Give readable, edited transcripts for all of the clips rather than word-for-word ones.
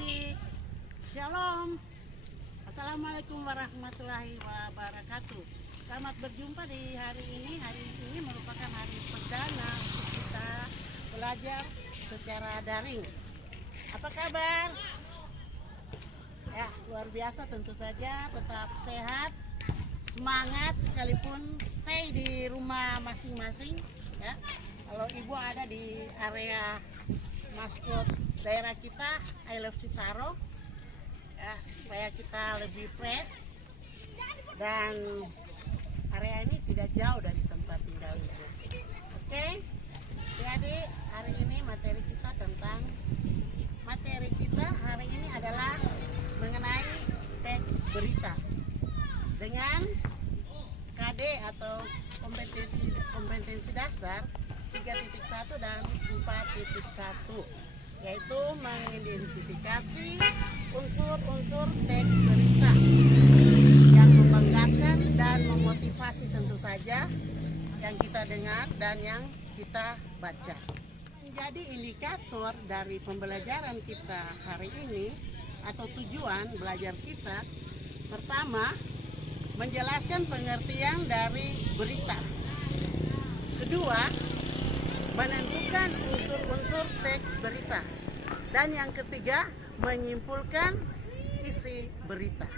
adik-adik, Shalom. Assalamualaikum warahmatullahi wabarakatuh. Selamat berjumpa di hari ini. Hari ini merupakan hari perdana untuk kita belajar secara daring. Apa kabar? Ya, luar biasa tentu saja. Tetap sehat, semangat, sekalipun stay di rumah masing-masing. Ya, kalau ibu ada di area maskot daerah kita, I Love Citaro, ya, supaya kita lebih fresh dan area ini tidak jauh dari tempat tinggal ibu. Oke, jadi hari ini materi kita hari ini adalah mengenai teks berita dengan KD atau kompetensi dasar 3.1 dan 4.1, yaitu mengidentifikasi unsur-unsur teks berita yang membanggakan dan memotivasi tentu saja yang kita dengar dan yang kita baca. Menjadi indikator dari pembelajaran kita hari ini atau tujuan belajar kita, pertama, menjelaskan pengertian dari berita. Kedua, menentukan unsur-unsur teks berita. Dan yang ketiga, menyimpulkan isi berita.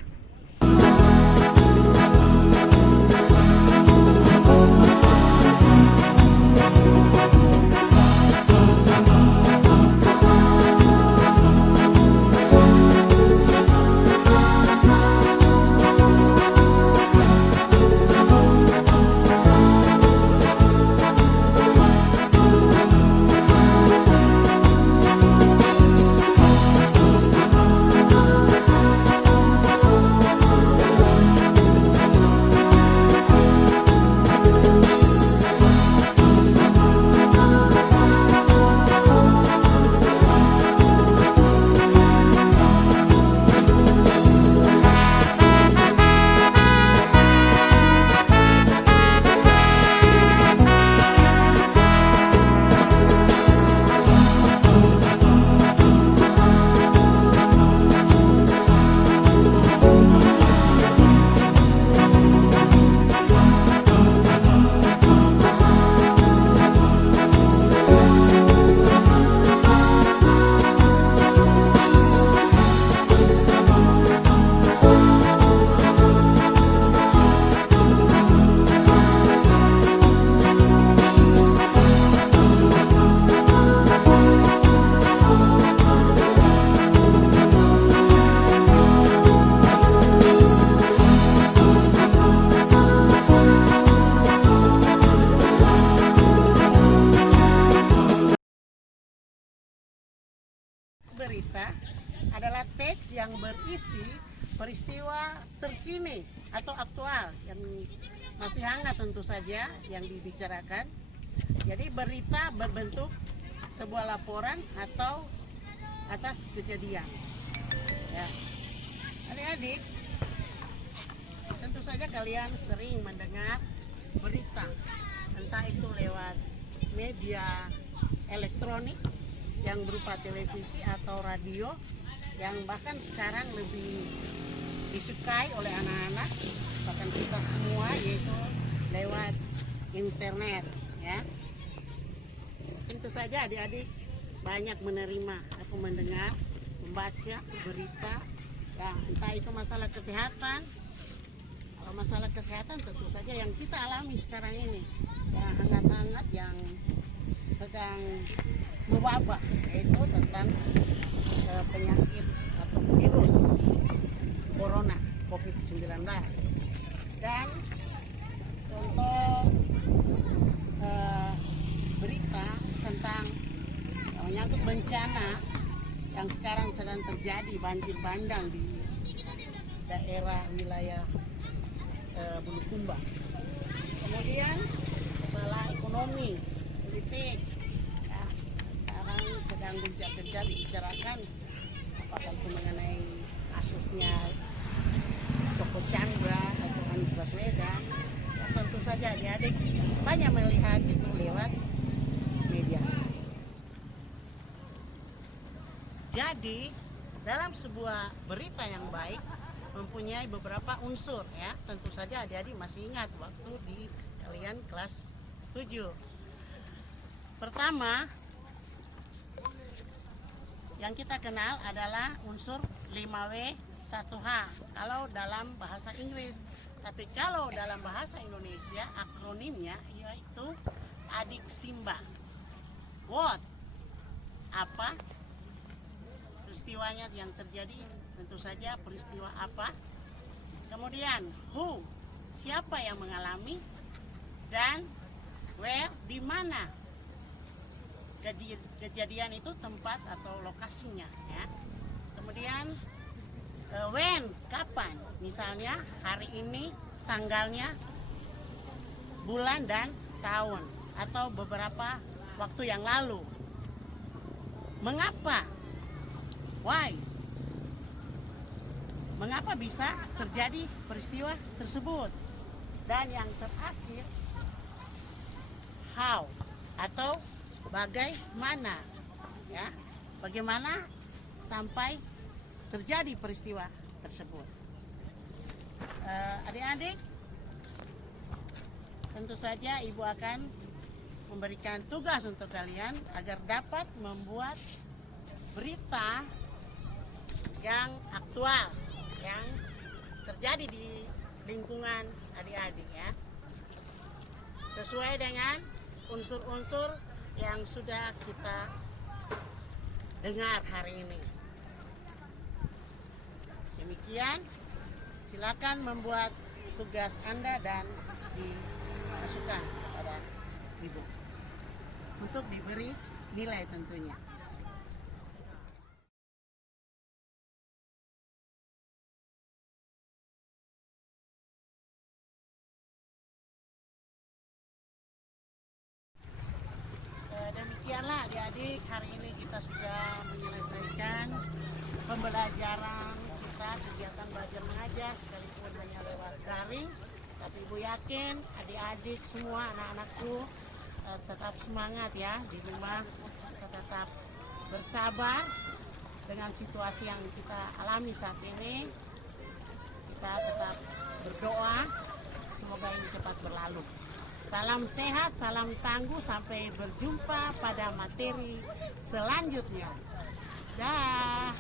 Berita adalah teks yang berisi peristiwa terkini atau aktual yang masih hangat tentu saja yang dibicarakan. Jadi berita berbentuk sebuah laporan atau atas kejadian. Ya. Adik-adik, tentu saja kalian sering mendengar berita, entah itu lewat media elektronik yang berupa televisi atau radio, yang bahkan sekarang lebih disukai oleh anak-anak, bahkan kita semua, yaitu lewat internet. Ya, tentu saja adik-adik banyak menerima atau mendengar, membaca berita, ya, entah itu masalah kesehatan. Kalau masalah kesehatan tentu saja yang kita alami sekarang ini, yang hangat-hangat, yang sedang mewabah, yaitu tentang penyakit atau virus corona COVID-19. Dan contoh berita tentang menyangkut bencana yang sekarang sedang terjadi, banjir bandang di daerah wilayah Bulukumba. Kemudian masalah ekonomi, politik, ya, sekarang sedang gencar-gencar dibicarakan, apakah itu mengenai kasusnya Joko Chandra atau Anies Baswedan. Ya, tentu saja adik-adik banyak melihat itu lewat media. Jadi dalam sebuah berita yang baik mempunyai beberapa unsur ya. Tentu saja adik-adik masih ingat waktu di kalian kelas 7. Pertama yang kita kenal adalah unsur 5W 1H kalau dalam bahasa Inggris. Tapi kalau dalam bahasa Indonesia akronimnya yaitu Adik Simba. What? Apa? Peristiwanya yang terjadi tentu saja peristiwa apa. Kemudian who? Siapa yang mengalami? Dan where? Di mana kejadian itu, tempat atau lokasinya ya. Kemudian when, kapan, misalnya hari ini, tanggalnya, bulan dan tahun, atau beberapa waktu yang lalu. Mengapa, why, mengapa bisa terjadi peristiwa tersebut. Dan yang terakhir how, atau bagaimana ya, bagaimana sampai terjadi peristiwa tersebut. Adik-adik, tentu saja ibu akan memberikan tugas untuk kalian agar dapat membuat berita yang aktual yang terjadi di lingkungan adik-adik ya, sesuai dengan unsur-unsur yang sudah kita dengar hari ini. Demikian, silakan membuat tugas Anda dan dimasukkan pada ibu untuk diberi nilai tentunya. Demikianlah adik-adik, hari ini kita sudah menyelesaikan pembelajaran kita, kegiatan belajar mengajar sekalipun hanya lewat daring. Tapi ibu yakin adik-adik semua, anak-anakku tetap semangat ya di rumah. Kita tetap bersabar dengan situasi yang kita alami saat ini. Kita tetap berdoa semoga ini cepat berlalu. Salam sehat, salam tangguh, sampai berjumpa pada materi selanjutnya. Dah.